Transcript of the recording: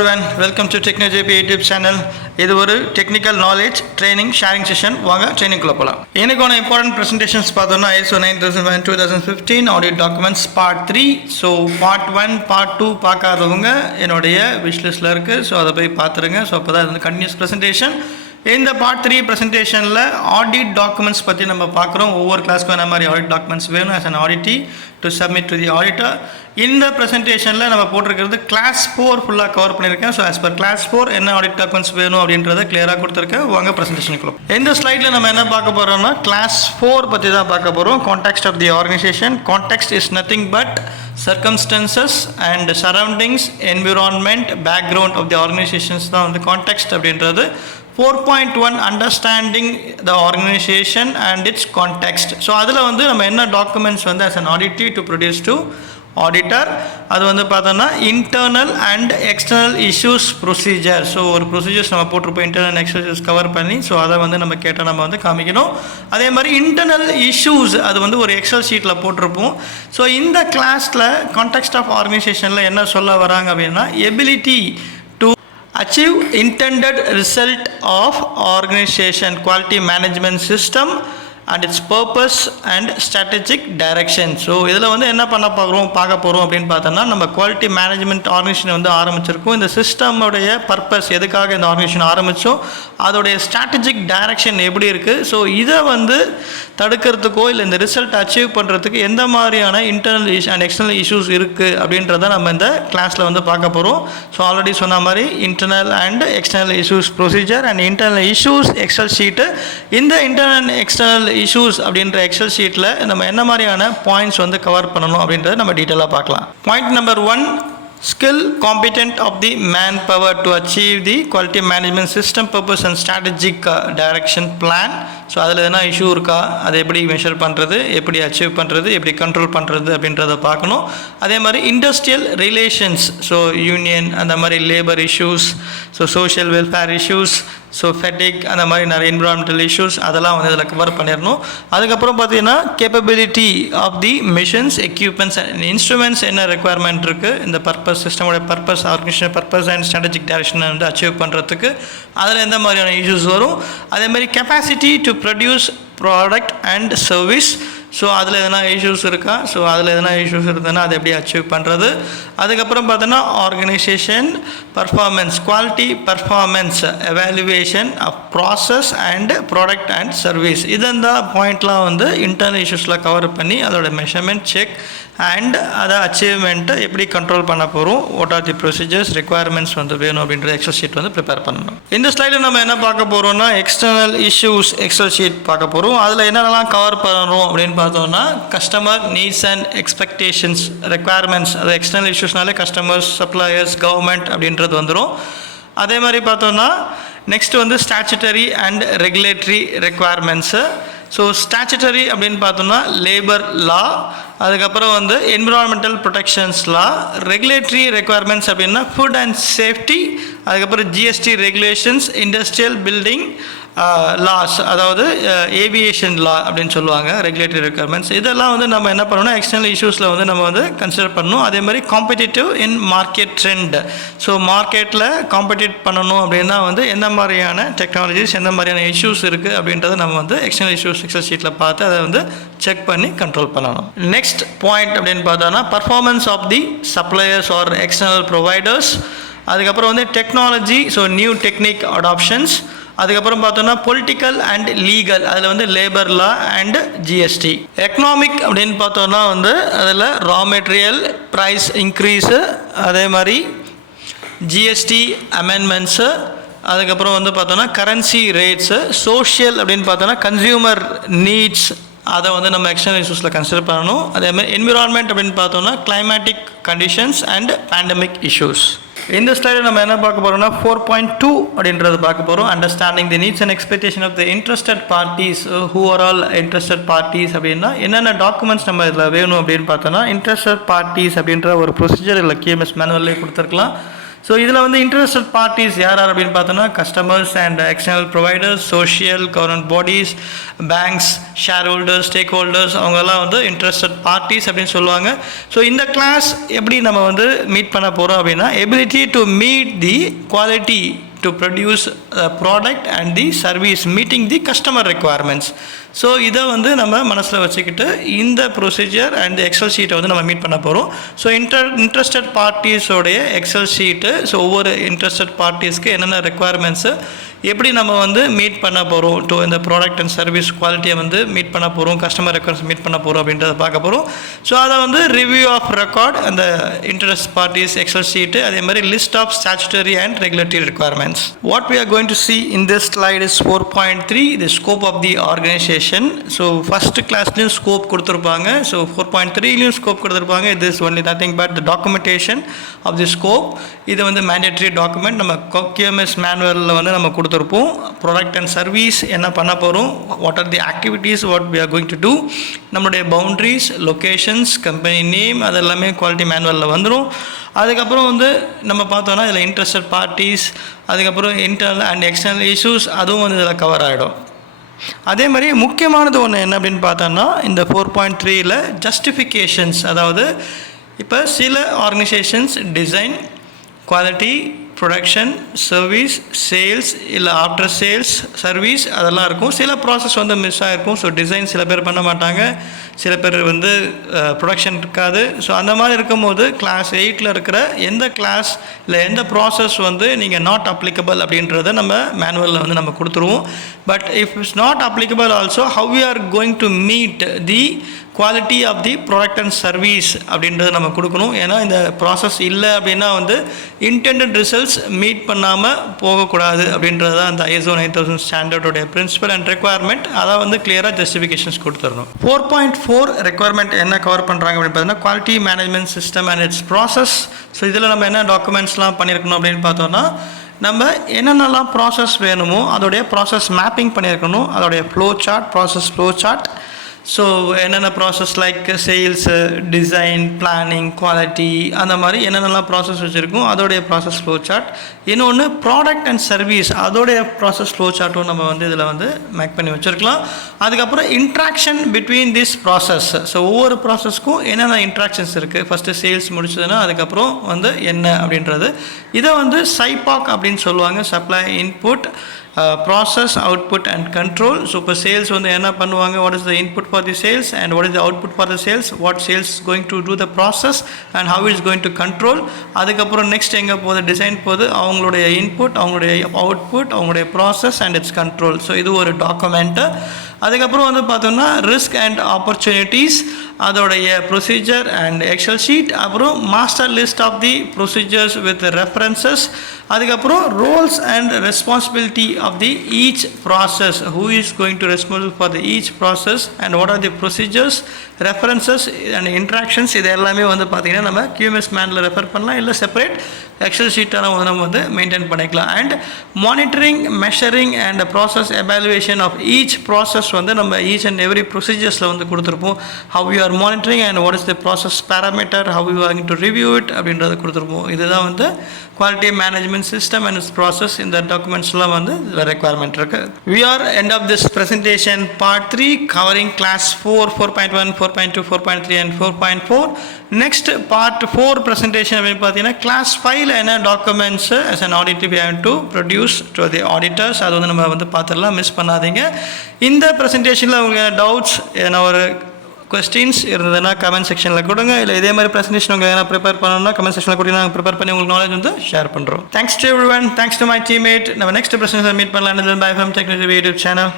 everyone, welcome to TechKnowJP YouTube channel. இது ஒரு technical knowledge training sharing session. வாங்க training குள்ள போலாம். இன்னைக்கான important presentations பார்த்தோம்னா ISO 9001 2015 audit documents part 3. So part 1, part 2 பார்க்காதவங்க என்னுடைய wish listல இருக்கு. So அதை போய் பார்த்துருங்க. So அப்பதான் இது continuous presentation. இந்த பார்ட் 3 ப்ரெசன்டேஷனில் ஆடிட் டாக்குமெண்ட்ஸ் பற்றி நம்ம பார்க்குறோம். ஒவ்வொரு கிளாஸ்க்கும் என்ன மாதிரி ஆடிட் டாக்குமெண்ட்ஸ் வேணும் as an ஆடிட்டி to submit to the auditor. இந்த ப்ரெசன்டேஷனில் நம்ம போட்டிருக்கிறது கிளாஸ் 4 ஃபுல்லாக கவர் பண்ணியிருக்கேன். ஸோ ஆஸ் பர் கிளாஸ் 4 என்ன ஆடிட் டாக்குமெண்ட்ஸ் வேணும் அப்படின்றத கிளியராக கொடுத்துருக்கேன். வாங்க ப்ரெசன்டேஷனுக்குள்ள. இந்த ஸ்லைடில் நம்ம என்ன பார்க்க போகிறோம்னா கிளாஸ் 4 பற்றி தான் பார்க்க போகிறோம். Context of the organisation. Context is nothing but circumstances and surroundings, environment, background of the organizations தான் வந்து கான்டெக்ஸ்ட் அப்படின்றது. 4.1 understanding the organisation and it's context. So அதில் வந்து நம்ம என்ன டாக்குமெண்ட்ஸ் வந்து as an ஆடிட்டி to produce to auditor, அது வந்து பார்த்தோன்னா internal and external issues procedure. So ஒரு ப்ரொசீஜர்ஸ் நம்ம போட்டிருப்போம் இன்டர்னல் அண்ட் எக்ஸ்டர்னல் கவர் பண்ணி. ஸோ அதை வந்து நம்ம கேட்டால் நம்ம வந்து காமிக்கணும். அதே மாதிரி இன்டர்னல் இஷ்யூஸ் அது வந்து ஒரு எக்ஸல் ஷீட்டில் போட்டிருப்போம். ஸோ இந்த கிளாஸில் கான்டெக்ஸ்ட் ஆஃப் ஆர்கனைசேஷனில் என்ன சொல்ல வராங்க அப்படின்னா ability achieve intended result of organization, quality management system and its purpose and strategic direction. So இதில் வந்து என்ன பார்க்க போகிறோம் அப்படின்னு பார்த்தோன்னா நம்ம குவாலிட்டி மேனேஜ்மெண்ட் ஆர்கனைசேஷன் வந்து ஆரம்பிச்சிருக்கோம். இந்த சிஸ்டமுடைய பர்பஸ் எதுக்காக இந்த ஆர்கனைசேஷன் ஆரம்பித்தோம், அதோடைய ஸ்ட்ராட்டஜிக் டைரக்ஷன் எப்படி இருக்குது, ஸோ இதை வந்து தடுக்கிறதுக்கோ இல்லை இந்த ரிசல்ட் அச்சீவ் பண்ணுறதுக்கு எந்த மாதிரியான இன்டர்னல் அண்ட் எக்ஸ்டர்னல் இஷ்யூஸ் இருக்குது அப்படின்றத நம்ம இந்த கிளாஸில் வந்து பார்க்க போகிறோம். ஸோ ஆல்ரெடி சொன்ன மாதிரி internal and external issues procedure and internal issues Excel sheet. இந்த இன்டர்னல் எக்ஸ்டர்னல் இஷ்யூஸ் அப்படின்ற எக்ஸல் ஷீட்டில் நம்ம என்ன மாதிரியான பாயிண்ட்ஸ் வந்து கவர் பண்ணணும் அப்படின்றத நம்ம டீட்டெயிலாக பார்க்கலாம். Point number 1, skill competent of the manpower to achieve the quality management system purpose and strategic direction plan. So அதில் எதனா இஷ்யூ இருக்கா, அதை எப்படி மெஷர் பண்ணுறது, எப்படி அச்சீவ் பண்ணுறது, எப்படி கண்ட்ரோல் பண்ணுறது அப்படின்றத பார்க்கணும். அதே மாதிரி இண்டஸ்ட்ரியல் ரிலேஷன்ஸ், ஸோ யூனியன் அந்த மாதிரி labour issues, so social welfare issues, so ஃபெட்டிக் அந்த மாதிரி நிறைய என்விரான்மெண்டல் இஷ்யூஸ் அதெல்லாம் வந்து இதில் கவர் பண்ணிடணும். அதுக்கப்புறம் பார்த்தீங்கன்னா capability of the machines, equipments and instruments என்ன ரெக்குவயர்மெண்ட் இருக்குது, இந்த பர்பஸ் சிஸ்டமோட purpose, organisation purpose and strategic டைரக்ஷனை வந்து அச்சீவ் பண்ணுறதுக்கு அதில் எந்த மாதிரியான இஷ்யூஸ் வரும். அதே மாதிரி capacity to produce product and service. So அதில் எதனா இஷ்யூஸ் இருக்கா, ஸோ அதில் எதனா இஷ்யூஸ் இருந்ததுன்னா அதை எப்படி அச்சீவ் பண்ணுறது. அதுக்கப்புறம் பார்த்தோன்னா organisation performance, quality performance evaluation of process and product and service. இந்த பாயிண்ட்லாம் வந்து இன்டர்னல் இஷ்யூஸில் கவர் பண்ணி அதோட மெஷர்மெண்ட் செக் அண்ட் அதை அச்சீவ்மெண்ட்டை எப்படி கண்ட்ரோல் பண்ண போகிறோம், what are the procedures requirements வந்து வேணும் அப்படின்ற எக்ஸல் ஷீட் வந்து ப்ரிப்பேர் பண்ணணும். இந்த ஸ்லைடில் நம்ம என்ன பார்க்க போகிறோம்னா எக்ஸ்டர்னல் இஷ்யூஸ் எக்ஸல் ஷீட் பார்க்க போகிறோம். அதில் என்னென்னலாம் கவர் பண்ணுறோம் அப்படின்னு பார்த்தோம்னா customer needs and expectations requirements, அது எக்ஸ்டர்னல் இஷ்யூஸ்னாலே கஸ்டமர்ஸ், சப்ளையர்ஸ், கவர்மெண்ட் அப்படின்றது வந்துடும். அதே மாதிரி பார்த்தோம்னா நெக்ஸ்ட் வந்து statutory and regulatory requirements. So statutory அப்படின்னு பார்த்தோம்னா லேபர் லா, அதுக்கப்புறம் வந்து environmental protections law. Regulatory requirements அப்படின்னா ஃபுட் அண்ட் சேஃப்டி, அதுக்கப்புறம் GST regulations, industrial building laws, அதாவது ஏவியேஷன் லா அப்படின்னு சொல்லுவாங்க ரெகுலேட்டரி ரெக்குவயர்மெண்ட்ஸ். இதெல்லாம் வந்து நம்ம என்ன பண்ணணும்னா எக்ஸ்டர்னல் இஷ்யூஸில் வந்து நம்ம வந்து கன்சிடர் பண்ணணும். அதே மாதிரி காம்படிட்டிவ் இன் மார்க்கெட் ட்ரெண்ட். ஸோ மார்க்கெட்டில் காம்படிட் பண்ணணும் அப்படின்னா வந்து எந்த மாதிரியான டெக்னாலஜிஸ், எந்த மாதிரியான இஷ்யூஸ் இருக்குது அப்படின்றத நம்ம வந்து எக்ஸ்டர்னல் இஷ்யூஸ் எக்ஸல் ஷீட்டில் பார்த்து அதை வந்து செக் பண்ணி கண்ட்ரோல் பண்ணணும். நெக்ஸ்ட் பாயிண்ட் அப்படின்னு பார்த்தோன்னா performance of the suppliers or external providers. அதுக்கப்புறம் வந்து technology, so new technique adoptions. அதுக்கப்புறம் பார்த்தோன்னா பொலிட்டிக்கல் அண்ட் லீகல், அதில் வந்து labour law and GST. Economic அப்படின்னு பார்த்தோன்னா வந்து அதில் ரா மெட்டீரியல் ப்ரைஸ் இன்க்ரீஸு, அதே மாதிரி ஜிஎஸ்டி அமெண்ட்மெண்ட்ஸு, அதுக்கப்புறம் வந்து பார்த்தோன்னா கரன்சி ரேட்ஸு. சோஷியல் அப்படின்னு பார்த்தோன்னா கன்சியூமர் நீட்ஸ், அதை வந்து நம்ம எக்ஸ்டர்னல் இஷ்யூஸில் கன்சிடர் பண்ணணும். அதே மாதிரி என்விரான்மெண்ட் அப்படின்னு பார்த்தோன்னா climatic conditions and pandemic issues. இந்த ஸ்லைடில் நம்ம என்ன பார்க்க போகிறோம்னா 4.2 அப்படின்றது பார்க்க போகிறோம். Understanding the needs and expectation of the interested parties. Who are all interested parties அப்படின்னா என்னென்ன டாக்குமெண்ட்ஸ் நம்ம இதில் வேணும் அப்படின்னு பார்த்தோன்னா இன்ட்ரெஸ்டட் பார்ட்டிஸ் அப்படின்ற ஒரு ப்ரொசீஜர் இல்லை கேஎம்எஸ் மேனுவல்லே கொடுத்துருக்கலாம். ஸோ இதில் வந்து இன்ட்ரெஸ்டட் பார்ட்டிஸ் யார் அப்படின்னு பார்த்தோன்னா customers and external providers, social government bodies, banks, share holders, stack holders, அவங்கெல்லாம் வந்து இன்ட்ரெஸ்டட் பார்ட்டிஸ் அப்படின்னு சொல்லுவாங்க. ஸோ இந்த கிளாஸ் எப்படி நம்ம வந்து மீட் பண்ண போகிறோம் அப்படின்னா ability to meet the quality to produce a product and the service meeting the customer requirements. So இதை வந்து நம்ம மனசில் வச்சுக்கிட்டு இந்த ப்ரொசீஜர் அண்ட் எக்ஸல் ஷீட்டை வந்து நம்ம மீட் பண்ண போகிறோம். ஸோ இன்ட்ரெஸ்டட் பார்ட்டிஸோடைய எக்ஸல் ஷீட்டு, ஸோ ஒவ்வொரு இன்ட்ரெஸ்டட் பார்ட்டிஸ்க்கு என்னென்ன ரெக்குவயர்மெண்ட்ஸு எப்படி நம்ம வந்து மீட் பண்ண போகிறோம், டு இந்த ப்ராடக்ட் அண்ட் சர்வீஸ் குவாலிட்டியை வந்து மீட் பண்ண போகிறோம், கஸ்டமர் ரெக்குவயர்மெண்ட்ஸ் மீட் பண்ண போகிறோம் அப்படின்றத பார்க்க போகிறோம். ஸோ அதை வந்து ரிவ்யூ ஆஃப் ரெக்கார்ட், அந்த இன்ட்ரெஸ்ட் பார்ட்டிஸ் எக்ஸல் ஷீட்டு, அதே மாதிரி list of statutory and regulatory requirements. What we are going to see in this slide is 4.3, the scope of the organization. So first classலையும் scope கொடுத்துருப்பாங்க, so 4.3லையும் scope கொடுத்துருப்பாங்க. This is only nothing but the documentation of the scope. இது வந்து mandatory document, நம்ம QMS manualல வந்து நம்ம கொடுத்துருப்போம். Product and service என்ன பண்ண போகிறோம், what are the activities what we are going to do, நம்மளுடைய பவுண்ட்ரிஸ், லொக்கேஷன்ஸ், கம்பெனி நேம், அதெல்லாமே குவாலிட்டி மேனுவலில் வந்துடும். அதுக்கப்புறம் வந்து நம்ம பார்த்தோன்னா இதில் இன்ட்ரெஸ்டட் பார்ட்டிஸ், அதுக்கப்புறம் இன்டர்னல் அண்ட் எக்ஸ்டர்னல் இஷ்யூஸ், அதுவும் வந்து இதில் கவர் ஆகிடும். அதே மாதிரி முக்கியமானது ஒன்று என்ன அப்படின்னு பார்த்தோன்னா இந்த 4.3ல் ஜஸ்டிஃபிகேஷன்ஸ், அதாவது இப்போ சில organisations design, quality, production, service, sales, இல்லை ஆஃப்டர் சேல்ஸ் சர்வீஸ் அதெல்லாம் இருக்கும். சில ப்ராசஸ் வந்து மிஸ் ஆகிருக்கும். ஸோ டிசைன் சில பேர் பண்ண மாட்டாங்க, சில பேர் வந்து ப்ரொடக்ஷன் இருக்காது. ஸோ அந்த மாதிரி இருக்கும்போது கிளாஸ் 8ல் இருக்கிற எந்த கிளாஸ் இல்லை எந்த ப்ராசஸ் வந்து நீங்கள் நாட் அப்ளிகபிள் அப்படின்றத நம்ம மேனுவலில் வந்து நம்ம கொடுத்துருவோம். But if it's not applicable also how you are going to meet the quality of the product and service அப்படின்றத நம்ம கொடுக்கணும். ஏன்னா இந்த ப்ராசஸ் இல்லை அப்படின்னா வந்து இன்டெண்டட் ரிசல்ட்ஸ் மீட் பண்ணாமல் போகக்கூடாது அப்படின்றது தான் அந்த ISO 9000 ஸ்டாண்டர்டோடைய பிரின்சிபல் அண்ட் ரெக்குவயர்மெண்ட். அதை வந்து கிளியராக ஜஸ்டிஃபிகேஷன்ஸ் கொடுத்துடணும். 4.4 ரெக்குவயர்மெண்ட் என்ன கவர் பண்ணுறாங்க அப்படின்னு பார்த்தீங்கன்னா quality management system and its process. So இதில் நம்ம என்ன டாக்குமெண்ட்ஸ்லாம் பண்ணியிருக்கணும் அப்படின்னு பார்த்தோன்னா நம்ம என்னென்னலாம் ப்ராசஸ் வேணுமோ அதோடைய ப்ராசஸ் மேப்பிங் பண்ணியிருக்கணும். அதோடைய flow chart, process flow chart. So என்னென்ன process like sales, design, planning, quality, அந்த மாதிரி என்னென்னலாம் ப்ராசஸ் வச்சுருக்கோம் அதோடைய ப்ராசஸ் ஃப்ளோ சார்ட். இன்னொன்று ப்ராடக்ட் அண்ட் சர்வீஸ், அதோடைய ப்ராசஸ் ஃப்ளோ சார்ட்டும் நம்ம வந்து இதில் வந்து மேக் பண்ணி வச்சுருக்கலாம். அதுக்கப்புறம் interaction between this process. So ஒவ்வொரு ப்ராசஸ்க்கும் என்னென்ன இன்ட்ராக்ஷன்ஸ் இருக்குது, ஃபஸ்ட்டு சேல்ஸ் முடிச்சதுன்னா அதுக்கப்புறம் வந்து என்ன அப்படின்றது. இதை வந்து சைபாக் அப்படின்னு சொல்லுவாங்க, supply input, process, output and control. So இப்போ sales வந்து என்ன பண்ணுவாங்க, what is the input for the sales and what is the output for the sales, what sales is going to do the process and how it is going to control. அதுக்கப்புறம் next எங்கே போகுது, design போகுது, அவங்களுடைய input, அவங்களுடைய output, அவங்களுடைய process and its control. So இது ஒரு document. அதுக்கப்புறம் வந்து பார்த்தோம்னா ரிஸ்க் அண்ட் ஆப்பர்ச்சுனிட்டிஸ், அதோடைய ப்ரொசீஜர் அண்ட் எக்ஸல் ஷீட், அப்புறம் master list of the procedures with references, அதுக்கப்புறம் roles and responsibility of the each process, who is going to responsible for the each process and what are the procedures, references and interactions. இது எல்லாமே வந்து பார்த்திங்கன்னா நம்ம QMS மேனில் refer பண்ணலாம், இல்லை separate XL ஷீட்டான நம்ம வந்து மெயின்டைன் பண்ணிக்கலாம். And monitoring, measuring and process evaluation of each process வந்து நம்ம ஈச் அண்ட் எவ்ரி ப்ரொசீஜர்ஸில் வந்து கொடுத்துருப்போம். How you are monitoring and what is the process parameter, how you are going to review it அப்படின்றத கொடுத்துருப்போம். இதுதான் வந்து quality management system and its process. இந்த டாக்குமெண்ட்ஸ்லாம் வந்து ரெக்குவயர்மெண்ட் இருக்குது. We are end of this presentation part 3 covering class 4, 4.1, 4.2, 4.3 and 4.4. Next part 4 presentation அப்படின்னு பார்த்தீங்கன்னா class 5ல என்ன documents as an audit we have to produce to the auditors, அது வந்து நம்ம வந்து பார்த்துடலாம், மிஸ் பண்ணாதீங்க. இந்த ப்ரெசன்டேஷனில் உங்களுக்கு டவுட்ஸ், ஏன்னா ஒரு கொஸ்டின்ஸ் இருந்ததுன்னா கமெண்ட் செக்ஷனில் கொடுங்க. இல்லை இதே மாதிரி ப்ரெசன்டேஷன் உங்களுக்கு எதனா ப்ரிப்பேர் பண்ணணும்னா கமெண்ட் செக்ஷனில் கொடுங்க, நாங்கள் ப்ரிப்பேர் பண்ணி உங்களுக்கு நாலேஜ் வந்து ஷேர் பண்ணுறோம். Thanks to everyone, thanks to my teammate. நம்ம நெக்ஸ்ட் ப்ரெசன்டேஷன் மீட் பண்ணலாம். By from TechKnowJP YouTube channel.